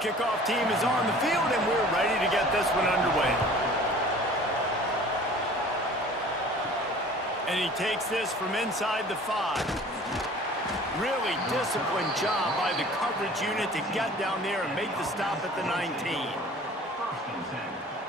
kickoff team is on the field, and we're ready to get this one underway. And he takes this from inside the 5. Really disciplined job by the coverage unit to get down there and make the stop at the 19.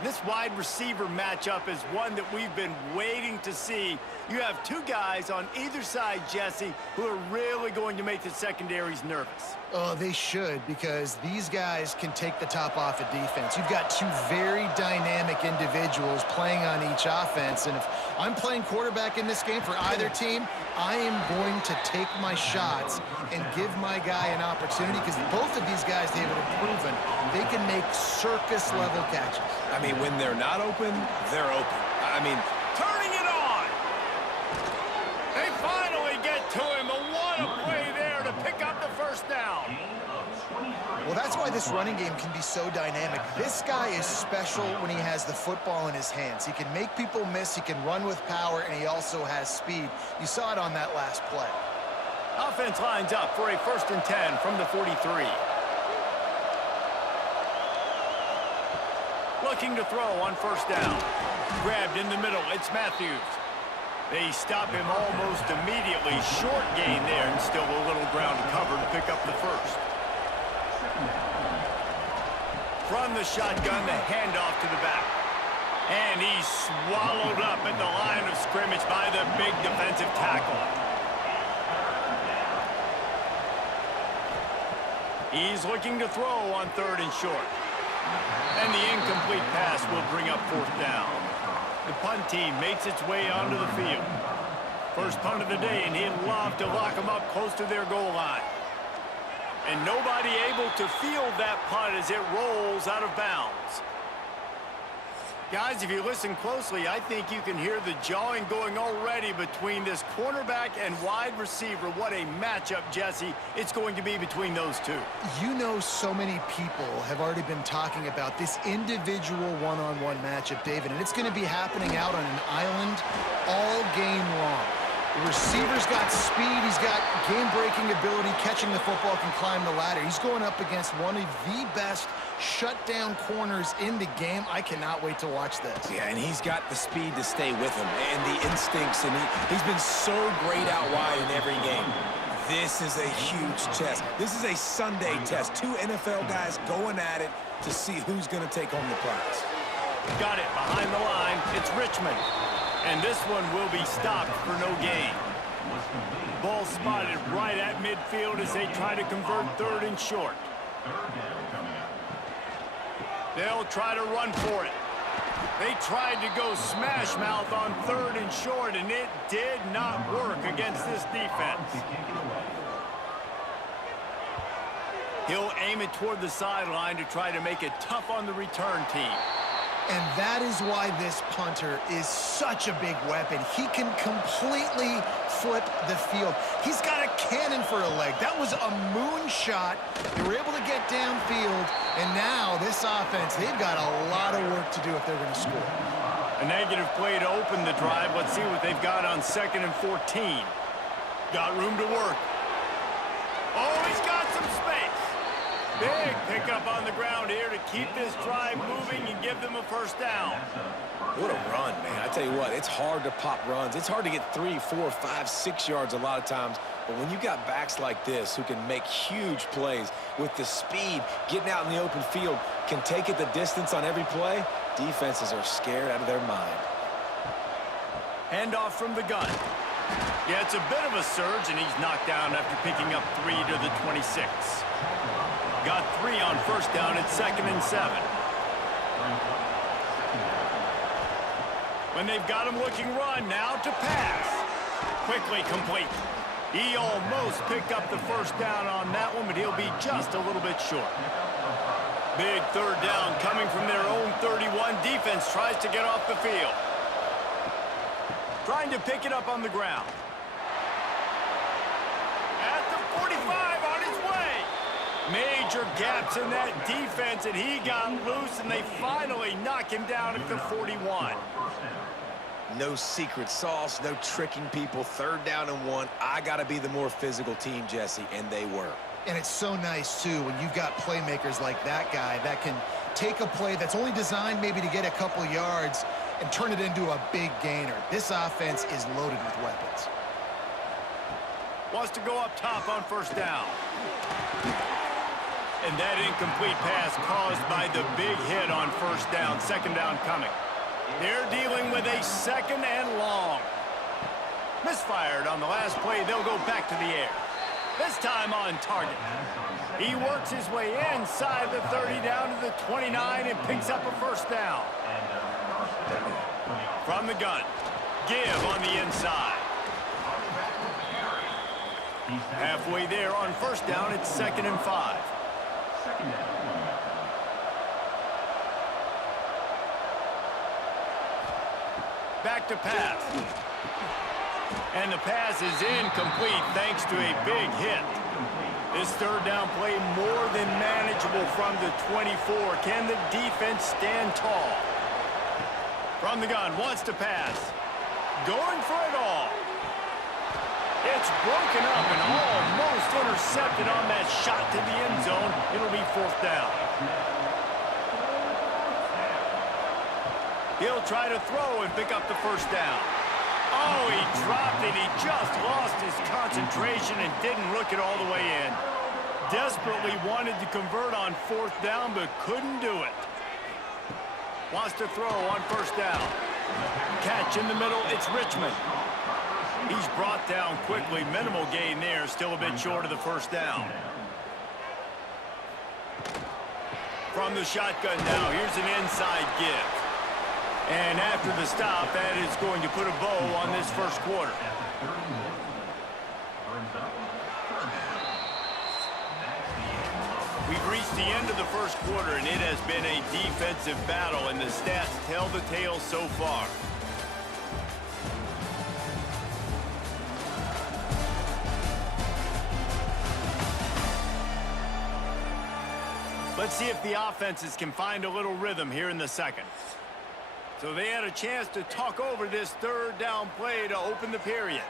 This wide receiver matchup is one that we've been waiting to see. You have two guys on either side, Jesse, who are really going to make the secondaries nervous. Oh, they should, because these guys can take the top off of defense. You've got two very dynamic individuals playing on each offense, and if I'm playing quarterback in this game for either team, I am going to take my shots and give my guy an opportunity, because both of these guys, David, have proven they can make circus-level catches. I mean, when they're not open, they're open. I mean, turning it on. They finally get to him. A what a play there to pick up the first down. Well, that's why this running game can be so dynamic. This guy is special when he has the football in his hands. He can make people miss, he can run with power, and he also has speed. You saw it on that last play. Offense lines up for a 1st and 10 from the 43. Looking to throw on 1st down. Grabbed in the middle, it's Matthews. They stop him almost immediately. Short gain there, and still a little ground to cover to pick up the 1st. From the shotgun, the handoff to the back. And he's swallowed up at the line of scrimmage by the big defensive tackle. He's looking to throw on 3rd and short. And the incomplete pass will bring up 4th down. The punt team makes its way onto the field. First punt of the day, and he'd love to lock them up close to their goal line. And nobody able to field that punt as it rolls out of bounds. Guys, if you listen closely, I think you can hear the jawing going already between this cornerback and wide receiver. What a matchup, Jesse, it's going to be between those two. You know, so many people have already been talking about this individual one-on-one matchup, David, and it's going to be happening out on an island all game long. The receiver's got speed, he's got game-breaking ability, catching the football, can climb the ladder. He's going up against one of the best shutdown corners in the game. I cannot wait to watch this. Yeah, and he's got the speed to stay with him and the instincts, and he's been so great out wide in every game. This is a huge test. This is a Sunday test. Two NFL guys going at it to see who's going to take home the prize. Got it behind the line. It's Richmond. And this one will be stopped for no gain. Ball spotted right at midfield as they try to convert 3rd and short. They'll try to run for it. They tried to go smash mouth on 3rd and short, and it did not work against this defense. He'll aim it toward the sideline to try to make it tough on the return team. And that is why this punter is such a big weapon. He can completely flip the field. He's got a cannon for a leg. That was a moonshot. They were able to get downfield, and now this offense, they've got a lot of work to do if they're going to score. A negative play to open the drive. Let's see what they've got on 2nd and 14. Got room to work. Oh, he's got some space. Big pickup on the ground here to keep this drive moving and give them a 1st down. What a run, man. I tell you what, it's hard to pop runs. It's hard to get 3, 4, 5, 6 yards a lot of times. But when you got backs like this who can make huge plays with the speed, getting out in the open field, can take it the distance on every play, defenses are scared out of their mind. Handoff from the gun. Yeah, it's a bit of a surge, and he's knocked down after picking up 3 to the 26. Got 3 on 1st down at 2nd and 7. When they've got him looking run, now to pass. Quickly complete. He almost picked up the 1st down on that one, but he'll be just a little bit short. Big 3rd down coming from their own 31. Defense tries to get off the field. Trying to pick it up on the ground. At the 45, on his way. Major gaps in that defense, and he got loose, and they finally knock him down at the 41. No secret sauce, no tricking people. 3rd down and 1. I got to be the more physical team, Jesse, and they were. And it's so nice, too, when you've got playmakers like that guy that can take a play that's only designed maybe to get a couple yards and turn it into a big gainer. This offense is loaded with weapons. Wants to go up top on first down. And that incomplete pass caused by the big hit on first down. Second down coming. They're dealing with a second and long. Misfired on the last play. They'll go back to the air. This time on target. He works his way inside the 30 down to the 29 and picks up a first down. From the gun. Give on the inside. Halfway there on first down, it's 2nd and 5. Back to pass. And the pass is incomplete thanks to a big hit. This third down play more than manageable from the 24. Can the defense stand tall? From the gun, wants to pass. Going for it all. It's broken up and almost intercepted on that shot to the end zone. It'll be 4th down. He'll try to throw and pick up the first down. Oh, he dropped it. He just lost his concentration and didn't look it all the way in. Desperately wanted to convert on 4th down, but couldn't do it. Wants to throw on first down. Catch in the middle, it's Richmond. He's brought down quickly. Minimal gain there, still a bit short of the first down. From the shotgun now, here's an inside give. And after the stop, that is going to put a bow on this first quarter. We've reached the end of the first quarter, and it has been a defensive battle, and the stats tell the tale so far. Let's see if the offenses can find a little rhythm here in the second. So they had a chance to talk over this third down play to open the period.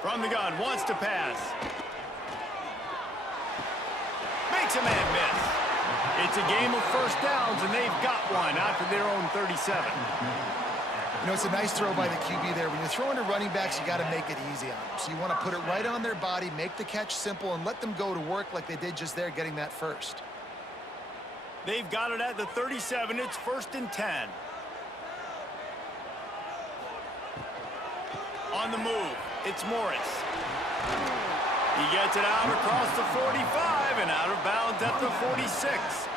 From the gun, wants to pass. Makes a man miss. It's a game of first downs, and they've got one after their own 37. You know, it's a nice throw by the QB there. When you're throwing to running backs, you got to make it easy on them. So you want to put it right on their body, make the catch simple, and let them go to work like they did just there, getting that first. They've got it at the 37. It's 1st and 10. On the move, it's Morris. He gets it out across the 45 and out of bounds at the 46.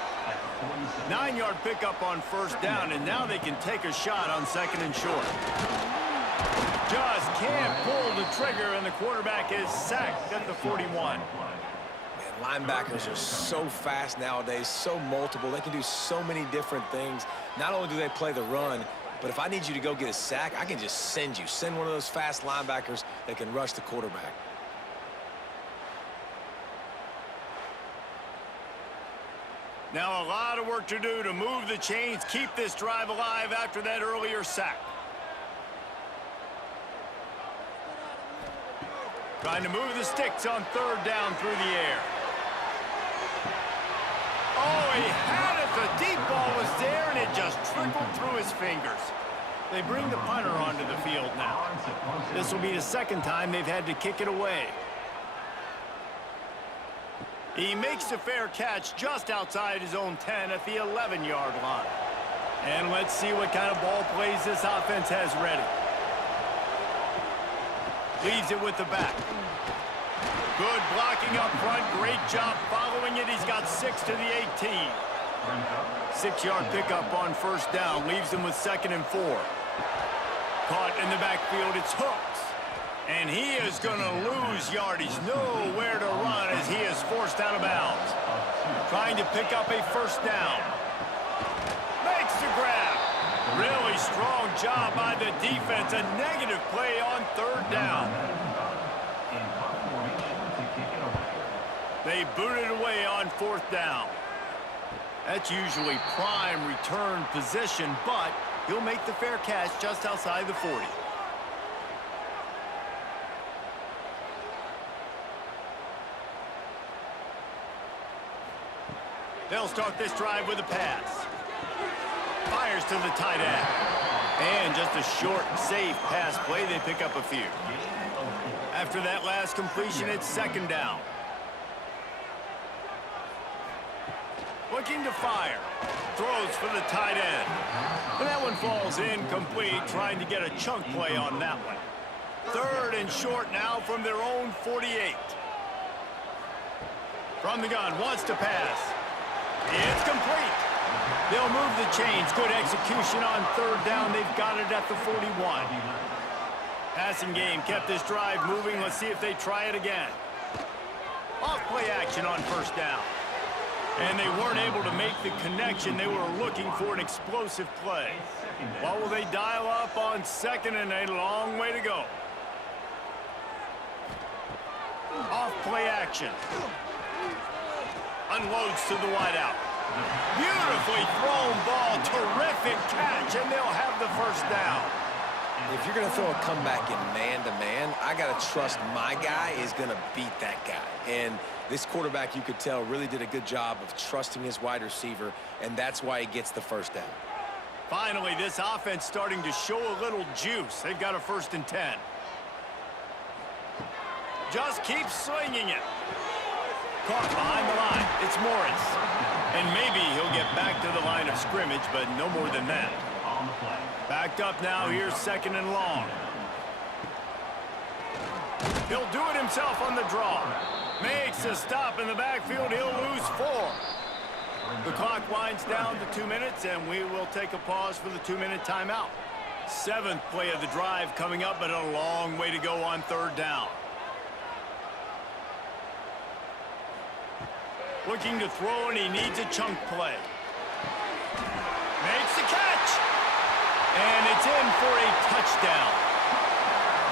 9-yard pickup on first down, and now they can take a shot on 2nd and short. Just can't pull the trigger, and the quarterback is sacked at the 41. Linebackers are so fast nowadays, so multiple. They can do so many different things. Not only do they play the run, but if I need you to go get a sack, I can just send you. Send one of those fast linebackers that can rush the quarterback. Now a lot of work to do to move the chains, keep this drive alive after that earlier sack. Trying to move the sticks on third down through the air. Oh, he had it. The deep ball was there, and it just trickled through his fingers. They bring the punter onto the field now. This will be the second time they've had to kick it away. He makes the fair catch just outside his own 10 at the 11-yard line. And let's see what kind of ball plays this offense has ready. Leaves it with the back. Good blocking up front. Great job following it. He's got 6 to the 18. 6-yard pickup on first down. Leaves him with 2nd and 4. Caught in the backfield. It's Hooks. And he is going to lose yardage. Nowhere to run as he is forced out of bounds. Trying to pick up a first down. Makes the grab. Really strong job by the defense. A negative play on third down. They booted away on 4th down. That's usually prime return position, but he'll make the fair catch just outside the 40. They'll start this drive with a pass. Fires to the tight end. And just a short, safe pass play. They pick up a few. After that last completion, it's second down. Looking to fire. Throws for the tight end. And that one falls incomplete, trying to get a chunk play on that one. Third and short now from their own 48. From the gun, wants to pass. It's complete. They'll move the chains. Good execution on third down. They've got it at the 41. Passing game kept this drive moving. Let's see if they try it again. Off play action on first down. And they weren't able to make the connection. They were looking for an explosive play. What will they dial up on second and a long way to go? Off play action. Unloads to the wideout. Beautifully thrown ball. Terrific catch, and they'll have the first down. If you're going to throw a comeback in man-to-man, I got to trust my guy is going to beat that guy. And this quarterback, you could tell, really did a good job of trusting his wide receiver, and that's why he gets the first down. Finally, this offense starting to show a little juice. They've got a 1st and 10. Just keep slinging it. Caught behind the line. It's Morris. And maybe he'll get back to the line of scrimmage, but no more than that. Backed up now. Here's second and long. He'll do it himself on the draw. Makes a stop in the backfield. He'll lose 4. The clock winds down to 2 minutes, and we will take a pause for the 2-minute timeout. 7th play of the drive coming up, but a long way to go on third down. Looking to throw, and he needs a chunk play. Makes the catch. And it's in for a touchdown.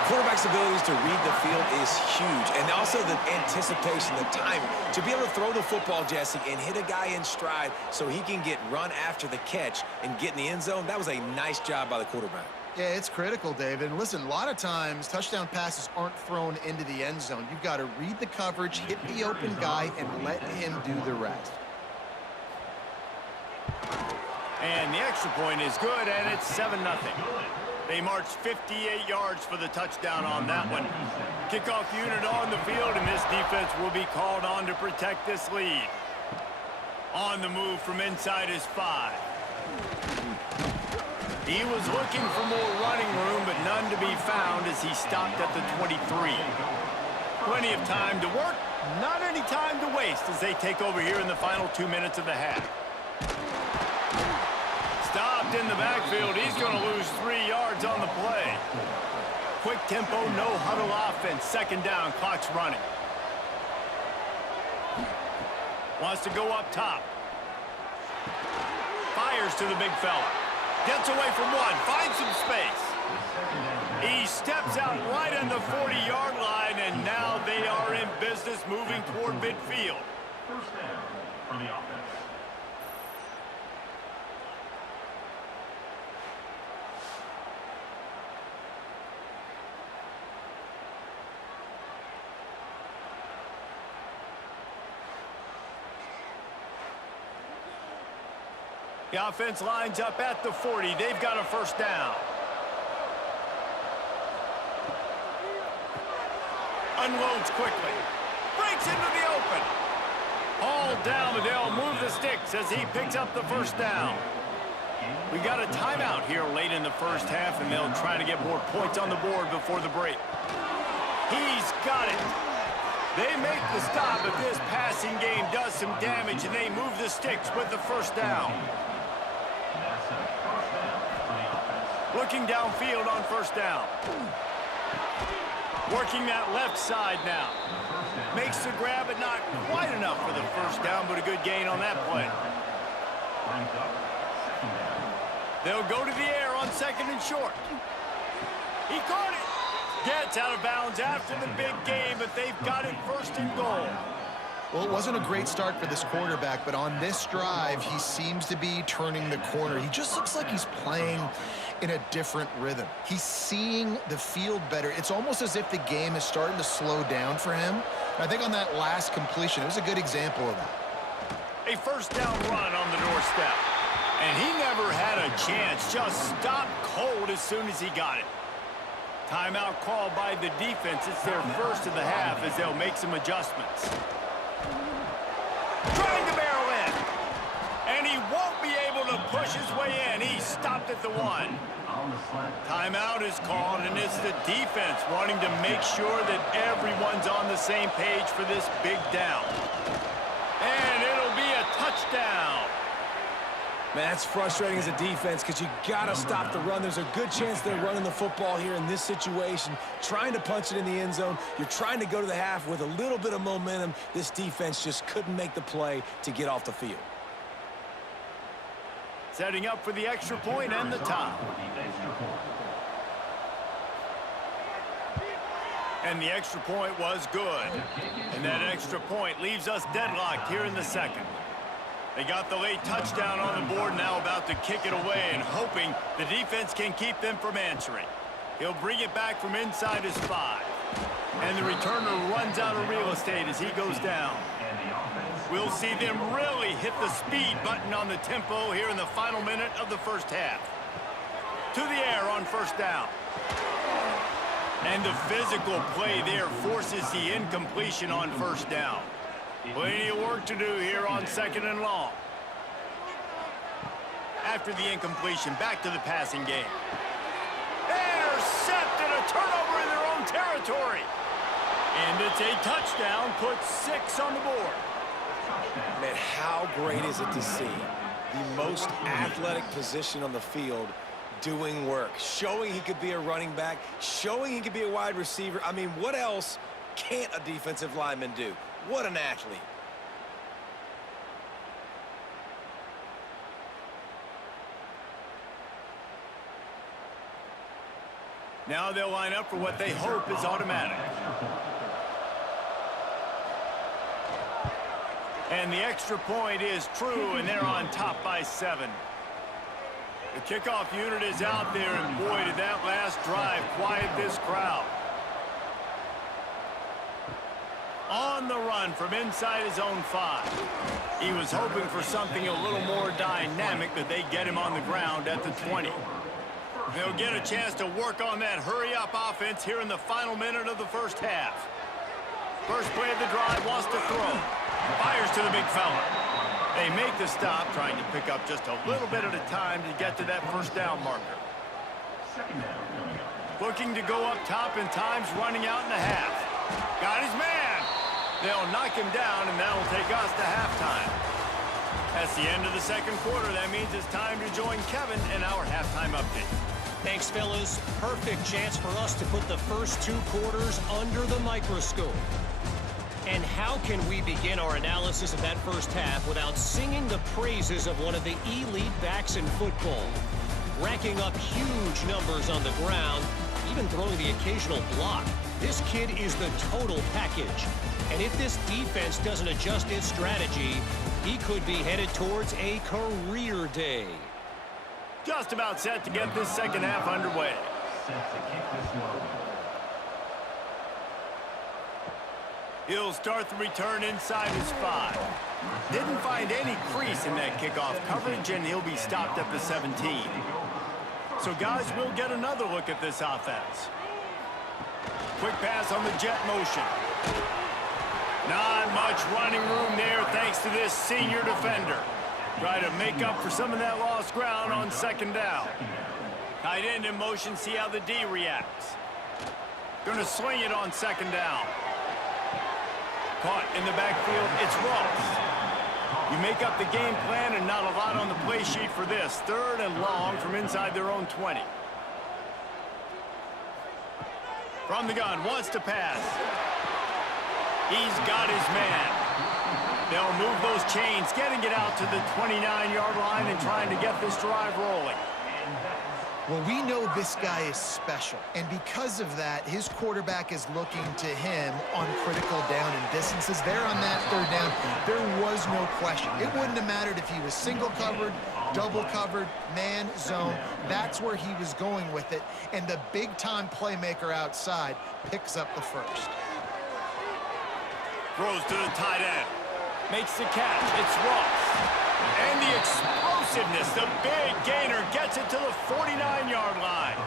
Quarterback's abilities to read the field is huge. And also the anticipation, the timing. To be able to throw the football, Jesse, and hit a guy in stride so he can get run after the catch and get in the end zone, that was a nice job by the quarterback. Yeah, it's critical, David. And listen, a lot of times touchdown passes aren't thrown into the end zone. You've got to read the coverage, hit the open guy, and let him do the rest. And the extra point is good, and it's 7-0. They marched 58 yards for the touchdown on that one. Kickoff unit on the field, and this defense will be called on to protect this lead. On the move from inside his 5. He was looking for more running room, but none to be found as he stopped at the 23. Plenty of time to work, not any time to waste as they take over here in the final 2 minutes of the half. Stopped in the backfield. He's going to lose 3 yards on the play. Quick tempo, no huddle offense. Second down, clock's running. Wants to go up top. Fires to the big fella. Gets away from one, finds some space. He steps out right on the 40-yard line, and now they are in business moving toward midfield. First down for the offense. The offense lines up at the 40. They've got a first down. Unloads quickly. Breaks into the open. Hauled down, but they'll move the sticks as he picks up the first down. We got a timeout here late in the first half, and they'll try to get more points on the board before the break. He's got it. They make the stop, but this passing game does some damage, and they move the sticks with the first down. Looking downfield on first down. Working that left side now. Makes the grab, but not quite enough for the first down, but a good gain on that play. They'll go to the air on second and short. He caught it. Gets out of bounds after the big game, but they've got it first and goal. Well, it wasn't a great start for this quarterback, but on this drive, he seems to be turning the corner. He just looks like he's playing in a different rhythm. He's seeing the field better. It's almost as if the game is starting to slow down for him. I think on that last completion, it was a good example of that. A first down run on the doorstep. And he never had a chance. Just stopped cold as soon as he got it. Timeout called by the defense. It's their first of the half as they'll make some adjustments. Trying to barrel in. And he won't be able to push his way in. He stopped at the 1. Timeout is called, and it's the defense wanting to make sure that everyone's on the same page for this big down. And it'll be a touchdown. Man, that's frustrating as a defense because you got to stop the run. There's a good chance they're running the football here in this situation, trying to punch it in the end zone. You're trying to go to the half with a little bit of momentum. This defense just couldn't make the play to get off the field. Setting up for the extra point and the tie. And the extra point was good. And that extra point leaves us deadlocked here in the second. They got the late touchdown on the board, now about to kick it away and hoping the defense can keep them from answering. He'll bring it back from inside his 5. And the returner runs out of real estate as he goes down. We'll see them really hit the speed button on the tempo here in the final minute of the first half. To the air on first down. And the physical play there forces the incompletion on first down. Plenty of work to do here on second and long. After the incompletion, back to the passing game. Intercepted, a turnover in their own territory. And it's a touchdown, puts 6 on the board. Man, how great is it to see the most athletic position on the field doing work, showing he could be a running back, showing he could be a wide receiver. I mean, what else can't a defensive lineman do? What an athlete. Now they'll line up for what they hope is automatic. And the extra point is true, and they're on top by 7. The kickoff unit is out there, and boy, did that last drive quiet this crowd. On the run from inside his own 5. He was hoping for something a little more dynamic, but they get him on the ground at the 20. They'll get a chance to work on that hurry-up offense here in the final minute of the first half. First play of the drive, wants to throw. Fires to the big fella. They make the stop, trying to pick up just a little bit at a time to get to that first down marker. Looking to go up top, and time's running out in the half. Got his man. They'll knock him down, and that'll take us to halftime. That's the end of the second quarter. That means it's time to join Kevin in our halftime update. Thanks, fellas. Perfect chance for us to put the first 2 quarters under the microscope. And how can we begin our analysis of that first half without singing the praises of one of the elite backs in football? Racking up huge numbers on the ground, even throwing the occasional block. This kid is the total package. And if this defense doesn't adjust its strategy, he could be headed towards a career day. Just about set to get this second half underway. He'll start the return inside his 5. Didn't find any crease in that kickoff coverage, and he'll be stopped at the 17. So, guys, we'll get another look at this offense. Quick pass on the jet motion. Not much running room there thanks to this senior defender. Try to make up for some of that lost ground on second down. Tight end in motion, see how the D reacts. Gonna swing it on second down. Caught in the backfield, it's Ross. You make up the game plan and not a lot on the play sheet for this. Third and long from inside their own 20. From the gun, wants to pass. He's got his man. They'll move those chains, getting it out to the 29-yard line and trying to get this drive rolling. Well, we know this guy is special, and because of that, his quarterback is looking to him on critical down and distances. There on that third down, there was no question. It wouldn't have mattered if he was single covered, double covered, man, zone. That's where he was going with it, and the big-time playmaker outside picks up the first. Throws to the tight end. Makes the catch. It's Ross. And the explosiveness, the big gainer gets it to the 49-yard line.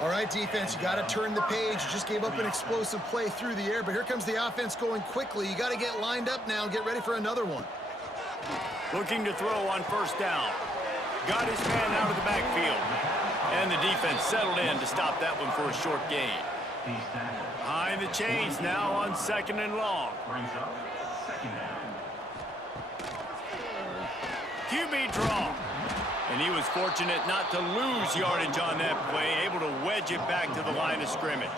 All right, defense, you got to turn the page. You just gave up an explosive play through the air, but here comes the offense going quickly. You got to get lined up now and get ready for another one. Looking to throw on first down. Got his man out of the backfield. And the defense settled in to stop that one for a short gain. Behind the chains now on 2nd and long. QB draw. And he was fortunate not to lose yardage on that play, able to wedge it back to the line of scrimmage.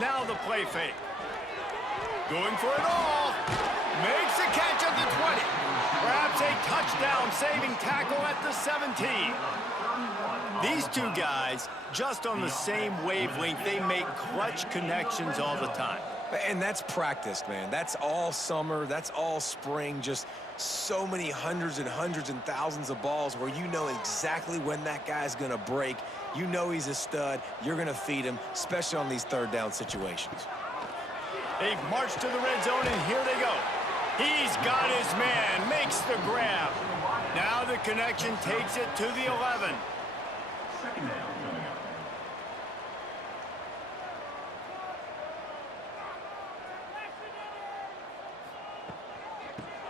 Now the play fake. Going for it all. Makes a catch at the 20. Perhaps a touchdown-saving tackle at the 17. These two guys, just on the same wavelength, they make clutch connections all the time. And that's practice, man. That's all summer. That's all spring. Just so many hundreds and thousands of balls where you know exactly when that guy's going to break. You know he's a stud. You're going to feed him, especially on these third down situations. They've marched to the red zone, and here they go. He's got his man, makes the grab. Now the connection takes it to the 11. Second down coming up.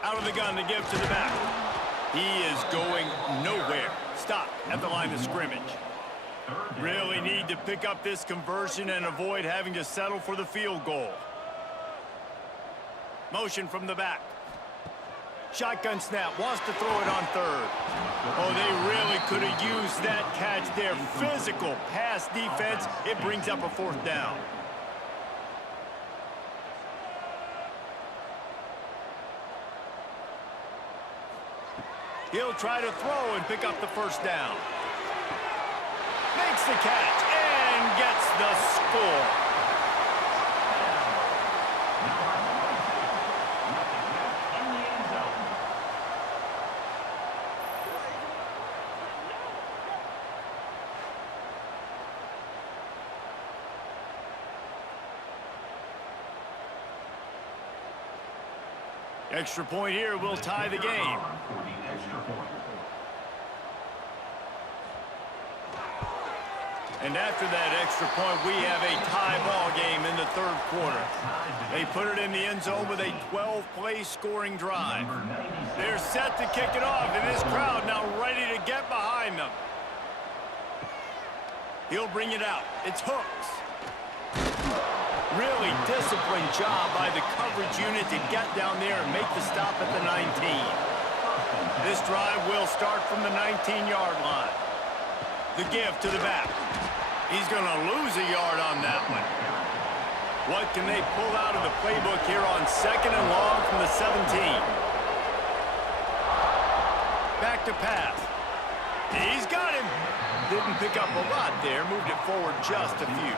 Out of the gun to give to the back. He is going nowhere. Stop at the line of scrimmage. Really need to pick up this conversion and avoid having to settle for the field goal. Motion from the back. Shotgun snap, wants to throw it on third. Oh, they really could have used that catch there. Physical pass defense. It brings up a 4th down. He'll try to throw and pick up the 1st down. Makes the catch and gets the score. Extra point here will tie the game. And after that extra point, we have a tie ball game in the 3rd quarter. They put it in the end zone with a 12-play scoring drive. They're set to kick it off, and this crowd now ready to get behind them. He'll bring it out. It's Hooks. Really disciplined job by the coverage unit to get down there and make the stop at the 19. This drive will start from the 19-yard line. The give to the back. He's going to lose a yard on that one. What can they pull out of the playbook here on 2nd and long from the 17? Back to pass. He's got him. Didn't pick up a lot there. Moved it forward just a few.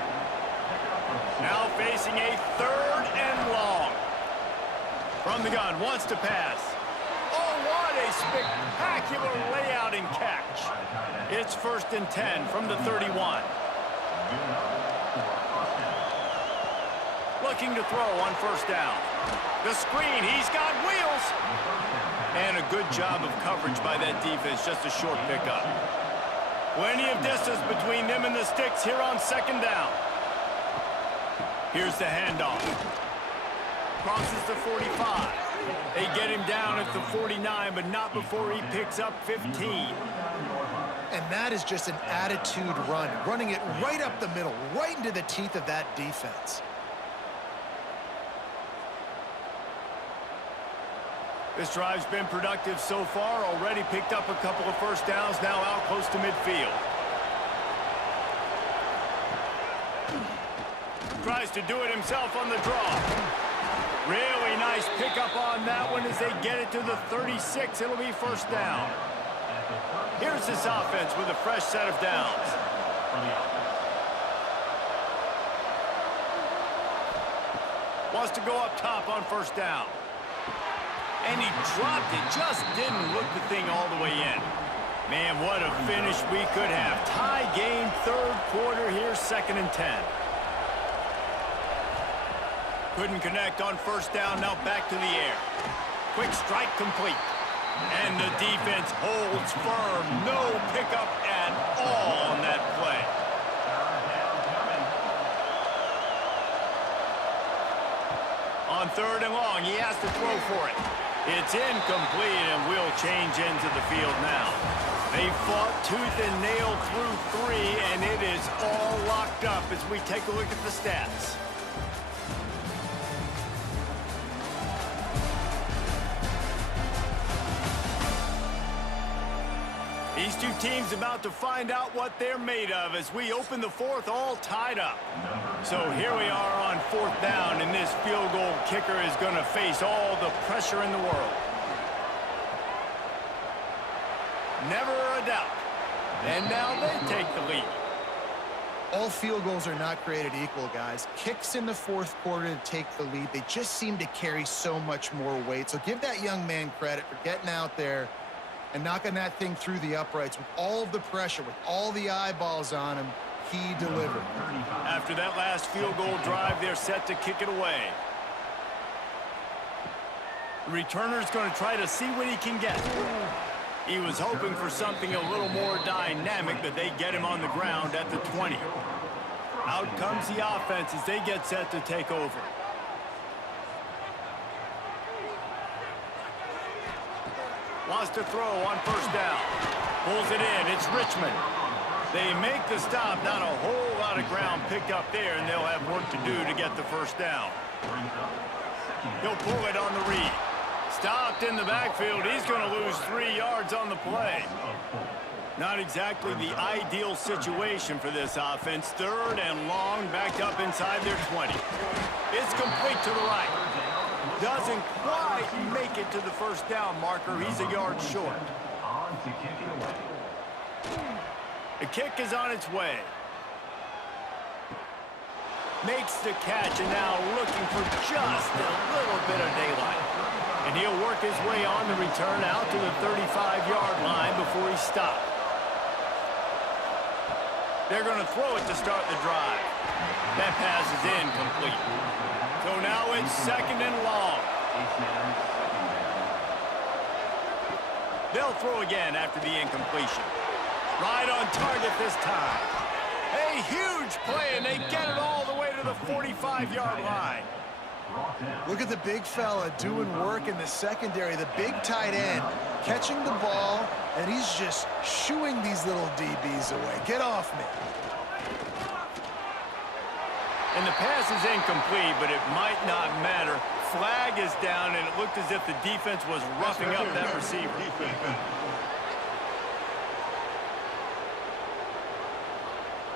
Now facing a 3rd and long. From the gun, wants to pass. Oh, what a spectacular layout and catch. It's 1st and 10 from the 31. Looking to throw on 1st down. The screen, he's got wheels. And a good job of coverage by that defense, just a short pickup. Plenty of distance between them and the sticks here on 2nd down. Here's the handoff. Crosses the 45. They get him down at the 49, but not before he picks up 15. And that is just an attitude run, running it right up the middle, right into the teeth of that defense. This drive's been productive so far, already picked up a couple of 1st downs, now out close to midfield. Tries to do it himself on the draw. Really nice pickup on that one as they get it to the 36. It'll be 1st down. Here's this offense with a fresh set of downs. Wants to go up top on 1st down. And he dropped it, just didn't look the thing all the way in. Man, what a finish we could have. Tie game, 3rd quarter here, 2nd and 10. Couldn't connect on first down, now back to the air. Quick strike complete. And the defense holds firm. No pickup at all on that play. On third and long, he has to throw for it. It's incomplete, and we'll change ends of the field now. They fought tooth and nail through 3, and it is all locked up as we take a look at the stats. These two teams about to find out what they're made of as we open the fourth, all tied up. So here we are on fourth down, and this field goal kicker is going to face all the pressure in the world. Never a doubt. And now they take the lead. All field goals are not created equal, guys. Kicks in the fourth quarter to take the lead. They just seem to carry so much more weight. So give that young man credit for getting out there and knocking that thing through the uprights with all of the pressure, with all the eyeballs on him. He delivered. After that last field goal drive, they're set to kick it away. The returner's going to try to see what he can get. He was hoping for something a little more dynamic, but they get him on the ground at the 20. Out comes the offense as they get set to take over. Wants to throw on first down. Pulls it in. It's Richmond. They make the stop. Not a whole lot of ground picked up there, and they'll have work to do to get the first down. He'll pull it on the read. Stopped in the backfield. He's going to lose 3 yards on the play. Not exactly the ideal situation for this offense. Third and long, backed up inside their 20. It's complete to the right. Doesn't quite make it to the first down marker. He's a yard short. The kick is on its way. Makes the catch, and now looking for just a little bit of daylight. And he'll work his way on the return out to the 35-yard line before he stopped. They're going to throw it to start the drive. That pass is incomplete. So now it's second and long. They'll throw again after the incompletion. Right on target this time. A huge play, and they get it all the way to the 45-yard line. Look at the big fella doing work in the secondary, the big tight end, catching the ball, and he's just shooing these little DBs away. Get off me. And the pass is incomplete, but it might not matter. Flag is down, and it looked as if the defense was roughing up that receiver.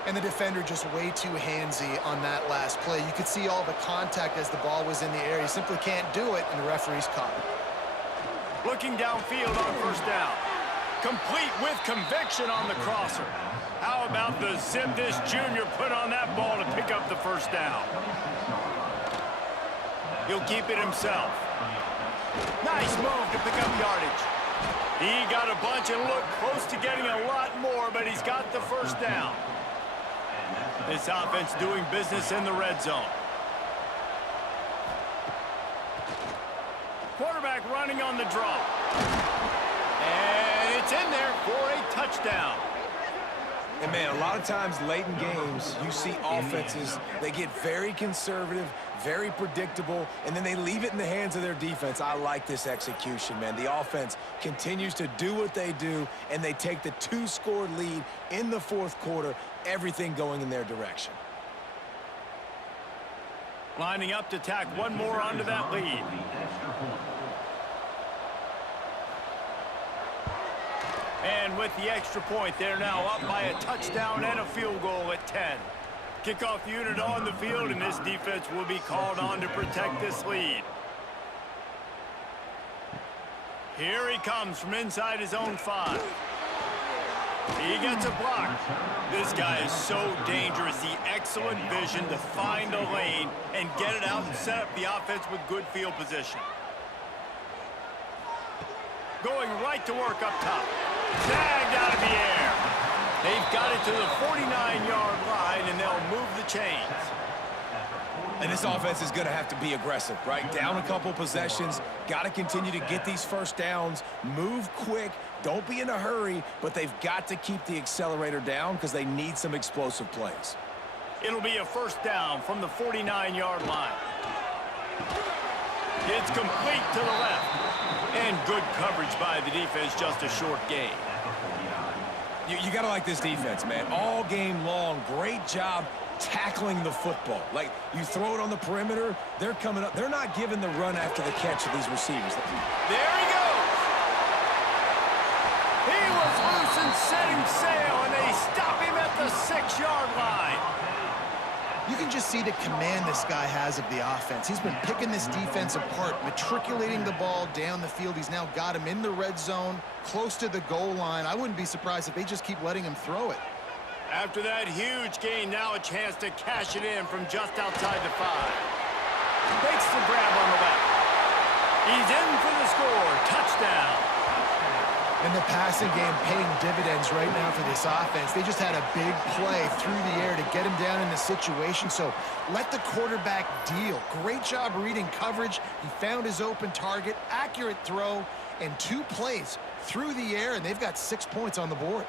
And the defender just way too handsy on that last play. You could see all the contact as the ball was in the air. He simply can't do it, and the referee's caught it. Looking downfield on first down. Complete with conviction on the crosser. How about the zip this junior put on that ball to pick up the first down? He'll keep it himself. Nice move to pick up yardage. He got a bunch and looked close to getting a lot more, but he's got the first down. This offense doing business in the red zone. Quarterback running on the draw. And it's in there for a touchdown. And, man, a lot of times late in games, you see offenses, they get very conservative, very predictable, and then they leave it in the hands of their defense. I like this execution, man. The offense continues to do what they do, and they take the 2-score lead in the fourth quarter, everything going in their direction. Lining up to tack one more onto that lead. And with the extra point, they're now up by a touchdown and a field goal at 10. Kickoff unit on the field, and this defense will be called on to protect this lead. Here he comes from inside his own 5. He gets a block. This guy is so dangerous. The excellent vision to find a lane and get it out and set up the offense with good field position. Going right to work up top. Snagged out of the air. They've got it to the 49-yard line, and they'll move the chains. And this offense is going to have to be aggressive, right? Down a couple possessions, got to continue to get these first downs, move quick, don't be in a hurry, but they've got to keep the accelerator down because they need some explosive plays. It'll be a first down from the 49-yard line. It's complete to the left. And good coverage by the defense, just a short gain. You got to like this defense, man. All game long, great job tackling the football. Like, you throw it on the perimeter, they're coming up. They're not giving the run after the catch to these receivers. There he goes. He was loose and setting sail, and they stop him at the 6-yard line. You can just see the command this guy has of the offense. He's been picking this defense apart, matriculating the ball down the field. He's now got him in the red zone, close to the goal line. I wouldn't be surprised if they just keep letting him throw it. After that huge gain, now a chance to cash it in from just outside the 5. Makes the grab on the left. He's in for the score. Touchdown. And the passing game paying dividends right now for this offense. They just had a big play through the air to get him down in the situation. So let the quarterback deal. Great job reading coverage. He found his open target, accurate throw, and 2 plays through the air, and they've got 6 points on the board.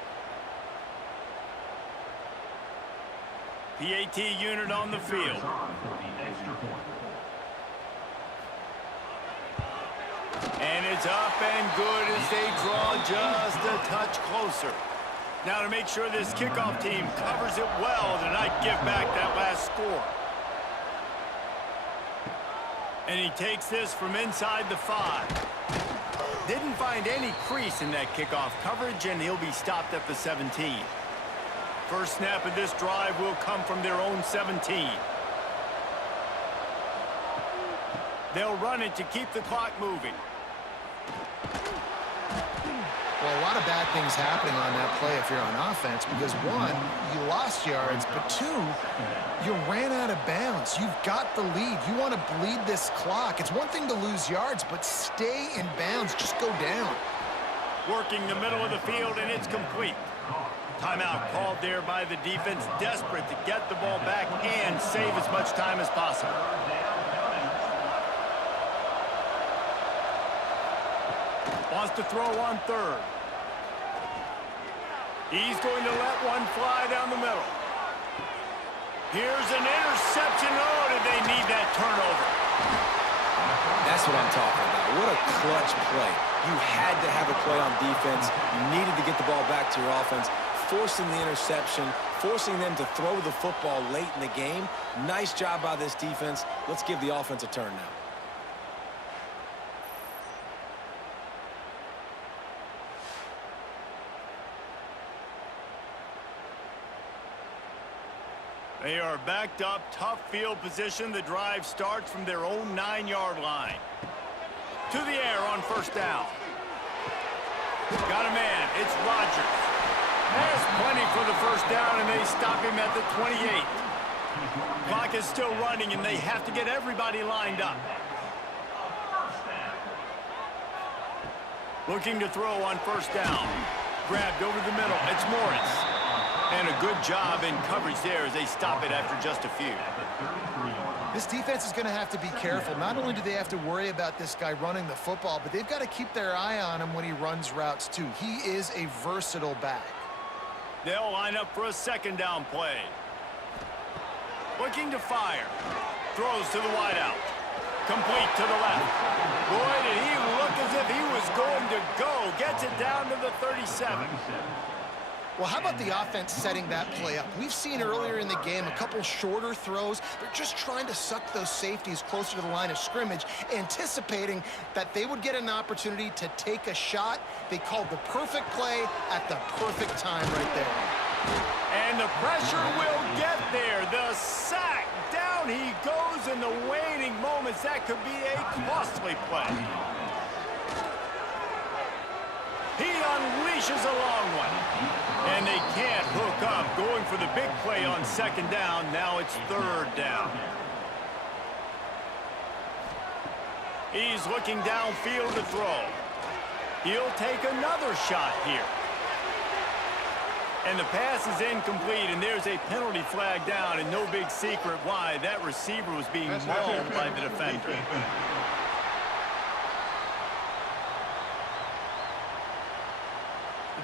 PAT unit on the field. And it's up and good as they draw just a touch closer. Now to make sure this kickoff team covers it well to not give back that last score. And he takes this from inside the 5. Didn't find any crease in that kickoff coverage, and he'll be stopped at the 17. First snap of this drive will come from their own 17. They'll run it to keep the clock moving. Well, a lot of bad things happening on that play if you're on offense because, 1, you lost yards, but 2, you ran out of bounds. You've got the lead. You want to bleed this clock. It's one thing to lose yards, but stay in bounds. Just go down. Working the middle of the field, and it's complete. Timeout called there by the defense, desperate to get the ball back and save as much time as possible. Wants to throw on 3rd. He's going to let one fly down the middle. Here's an interception. Oh, did they need that turnover? That's what I'm talking about. What a clutch play. You had to have a play on defense. You needed to get the ball back to your offense, forcing the interception, forcing them to throw the football late in the game. Nice job by this defense. Let's give the offense a turn now. They are backed up, tough field position. The drive starts from their own 9-yard line. To the air on first down. Got a man. It's Rodgers. Has plenty for the first down, and they stop him at the 28. Clock is still running, and they have to get everybody lined up. Looking to throw on first down. Grabbed over the middle. It's Morris. And a good job in coverage there as they stop it after just a few. This defense is going to have to be careful. Not only do they have to worry about this guy running the football, but they've got to keep their eye on him when he runs routes too. He is a versatile back. They'll line up for a second down play. Looking to fire. Throws to the wideout. Complete to the left. Boy, did he look as if he was going to go. Gets it down to the 37. Well, how about the offense setting that play up? We've seen earlier in the game a couple shorter throws. They're just trying to suck those safeties closer to the line of scrimmage, anticipating that they would get an opportunity to take a shot. They called the perfect play at the perfect time right there. And the pressure will get there. The sack. Down he goes in the waning moments. That could be a costly play. He unleashes a long one. And they can't hook up. Going for the big play on second down. Now it's third down. He's looking downfield to throw. He'll take another shot here. And the pass is incomplete, and there's a penalty flag down, and no big secret why. That receiver was being mauled by the defender.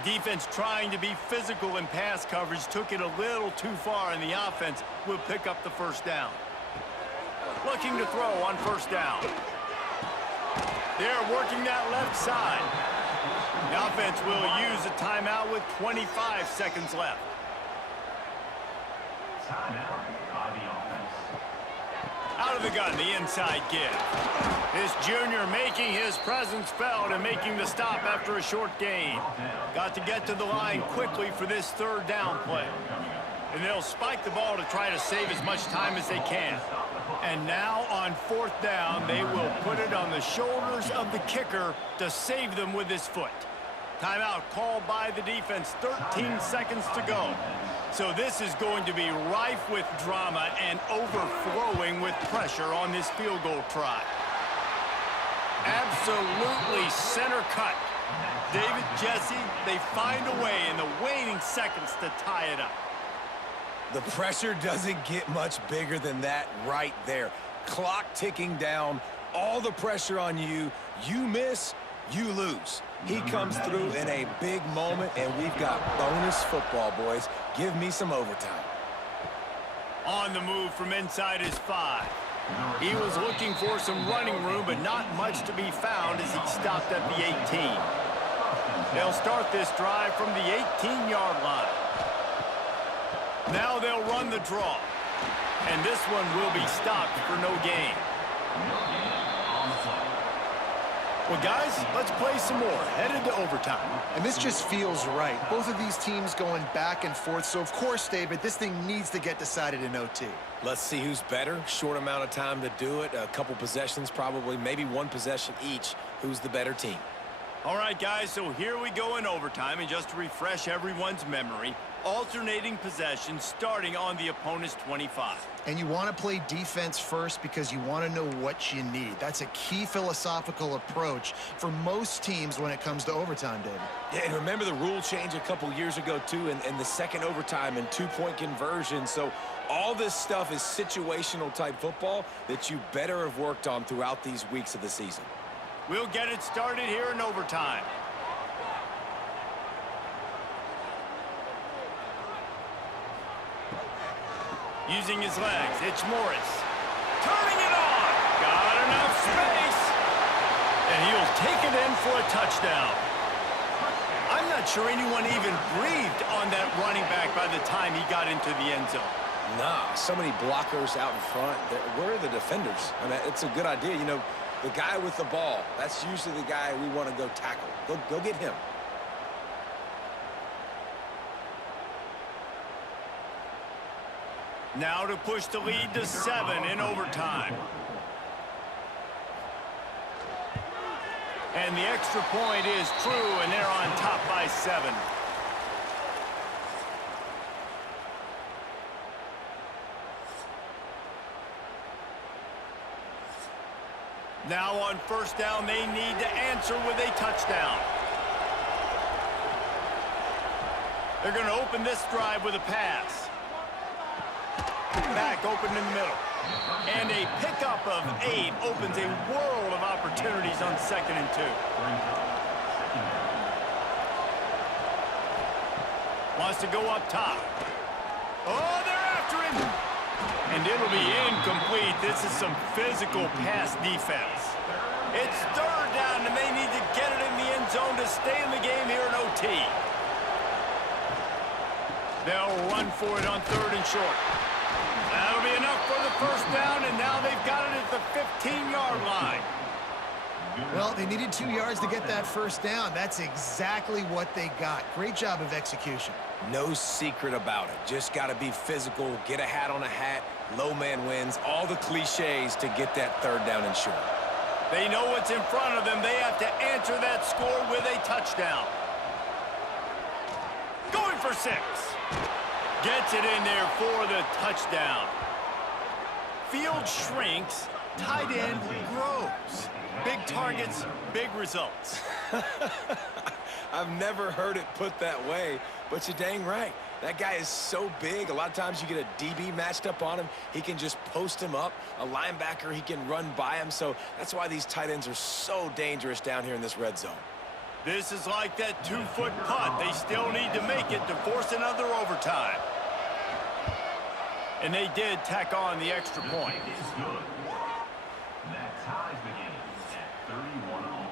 The defense trying to be physical in pass coverage took it a little too far, and the offense will pick up the first down. Looking to throw on first down. They're working that left side. The offense will use a timeout with 25 seconds left. Timeout by the offense. Out of the gun, the inside give. This junior making his presence felt and making the stop after a short gain. Got to get to the line quickly for this third down play. And they'll spike the ball to try to save as much time as they can. And now on fourth down, they will put it on the shoulders of the kicker to save them with his foot. Timeout called by the defense, 13 seconds to go. So this is going to be rife with drama and overflowing with pressure on this field goal try. Absolutely center cut. David, Jesse, they find a way in the waning seconds to tie it up. The pressure doesn't get much bigger than that right there. Clock ticking down, all the pressure on you. You miss, you lose. He comes through in a big moment, and we've got bonus football, boys. Give me some overtime. On the move from inside his 5. He was looking for some running room, but not much to be found as he stopped at the 18. They'll start this drive from the 18-yard line. Now they'll run the draw. And this one will be stopped for no gain. Well, guys, let's play some more. Headed to overtime. And this just feels right. Both of these teams going back and forth. So, of course, David, this thing needs to get decided in OT. Let's see who's better. Short amount of time to do it. A couple possessions probably, maybe one possession each. Who's the better team? All right, guys, so here we go in overtime. And just to refresh everyone's memory, alternating possessions starting on the opponent's 25. And you want to play defense first because you want to know what you need. That's a key philosophical approach for most teams when it comes to overtime, David. Yeah, and remember the rule change a couple years ago, too, and the second overtime and two-point conversion. So all this stuff is situational type football that you better have worked on throughout these weeks of the season. We'll get it started here in overtime. Using his legs, it's Morris. Turning it on. Got enough space. And he'll take it in for a touchdown. I'm not sure anyone even breathed on that running back by the time he got into the end zone. Nah, so many blockers out in front. Where are the defenders? I mean, it's a good idea. You know, the guy with the ball, that's usually the guy we want to go tackle. Go get him. Now to push the lead to 7 in overtime. And the extra point is true, and they're on top by 7. Now on first down, they need to answer with a touchdown. They're going to open this drive with a pass. Back open in the middle. And a pickup of 8 opens a world of opportunities on 2nd and 2. Wants to go up top. Oh, they're after him. And it'll be incomplete. This is some physical pass defense. It's third down, and they need to get it in the end zone to stay in the game here in OT. They'll run for it on 3rd and short. That'll be enough for the first down, and now they've got it at the 15-yard line. Well, they needed 2 yards to get that first down. That's exactly what they got. Great job of execution. No secret about it. Just got to be physical, get a hat on a hat, low man wins, all the cliches to get that 3rd down and short. They know what's in front of them. They have to answer that score with a touchdown. Going for 6. Gets it in there for the touchdown. Field shrinks, tight end grows. Big targets, big results. I've never heard it put that way, but you're dang right. That guy is so big. A lot of times you get a DB matched up on him. He can just post him up. A linebacker, he can run by him. So that's why these tight ends are so dangerous down here in this red zone. This is like that 2-foot putt. They still need to make it to force another overtime. And they did tack on the extra point. Is good. That ties the game at 31 all.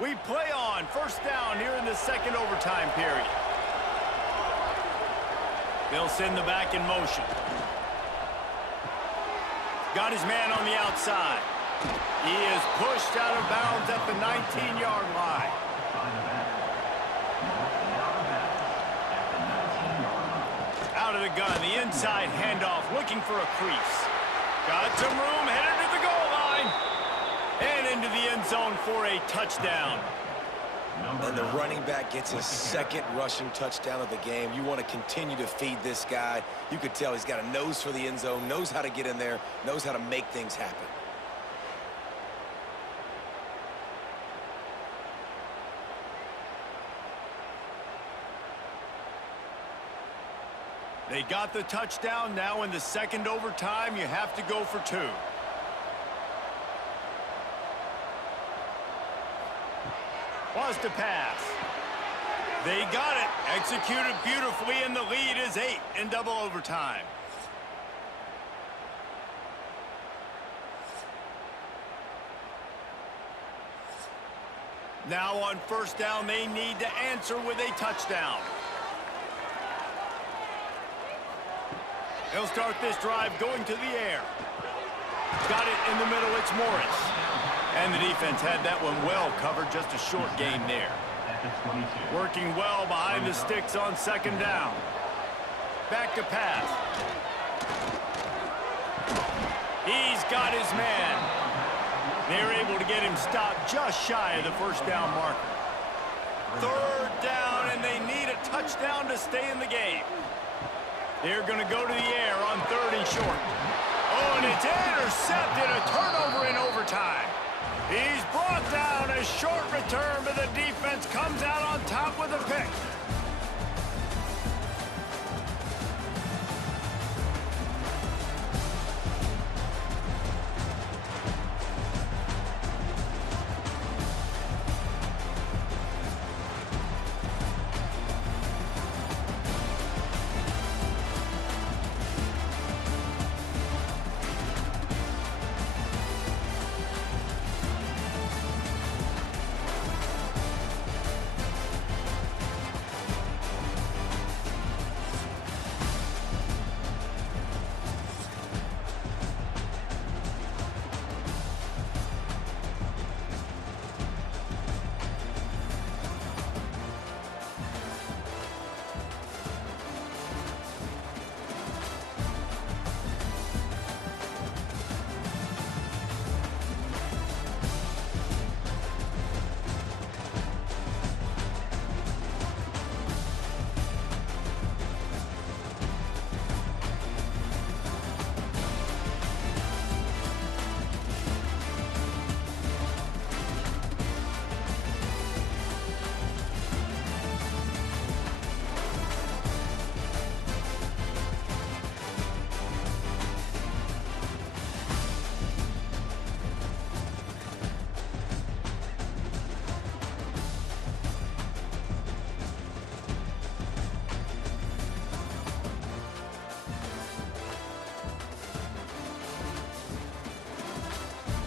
We play on first down here in the second overtime period. They'll send the back in motion. Got his man on the outside. He is pushed out of bounds at the 19-yard line. Out of the gun, the inside handoff, looking for a crease. Got some room, headed to the goal line. And into the end zone for a touchdown. And the running back gets his second rushing touchdown of the game. You want to continue to feed this guy. You could tell he's got a nose for the end zone, knows how to get in there, knows how to make things happen. They got the touchdown. Now in the second overtime, you have to go for 2. Was to pass. They got it. Executed beautifully, and the lead is 8 in double overtime. Now on first down, they need to answer with a touchdown. They'll start this drive going to the air. Got it in the middle. It's Morris. And the defense had that one well covered. Just a short gain there. Working well behind the sticks on second down. Back to pass. He's got his man. They're able to get him stopped just shy of the first down marker. Third down, and they need a touchdown to stay in the game. They're going to go to the air on 3rd and short. Oh, and it's intercepted. A turnover in overtime. He's brought down. A short return, but the defense comes out on top with a pick.